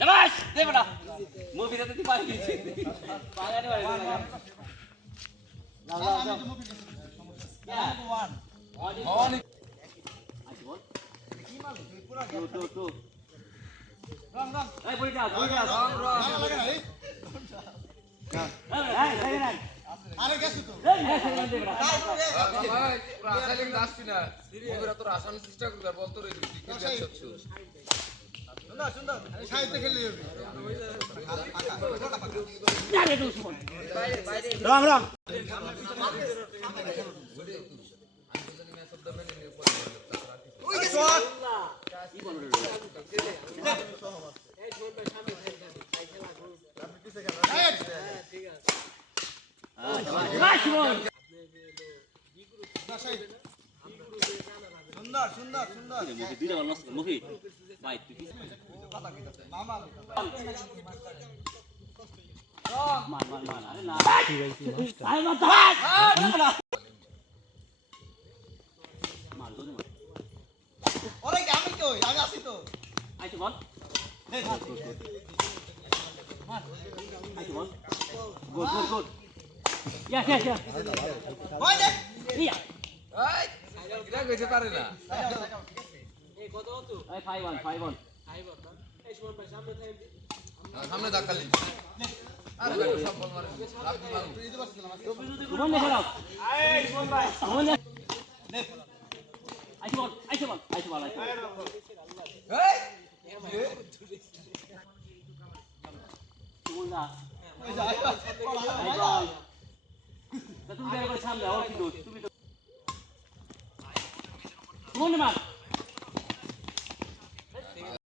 Dabas, deh mana? Mau bisa tadi pagi. Pangan ni mana? Lalu. Ya. Oh ni. Tuh. Rang. Eh boleh dah. Rang. Lagi lagi. Hey. আরে গেছো তো রাসায়নিক দাসছি না ওরা তো রাসায়নিক চেষ্টা করবে আর বলতো রে ক্রিকেট যাচ্ছ সুন্দর সাইডে খেললে হবে আরে তো সুমন রাম ওই যে শট কি বল রে এই শট ভাই সামনে খেলা করুন আপনি পিছে খেলা হ্যাঁ ঠিক আছে সুন্দর দুইটা ভালো মুখি ভাই তুই মামা মান আরে না আরে না মার দোনে ওরে আমি কই আমি আছি তো আইছো বল মার আইছো বল good Yes. Hoy deh. Iya. Hoy. Kita gak cepat na. Eh, কত কত? এই 5-1. 5-1 না? এই সুমন ভাই সামনে থাকবি। সামনে দাকালি। আরে সব বল মারে। তুই দিতে পারছিস না। সুমন দেখে নাও। এই সুমন ভাই। সুমন নে। আইছে বল। এই। সুমন দা।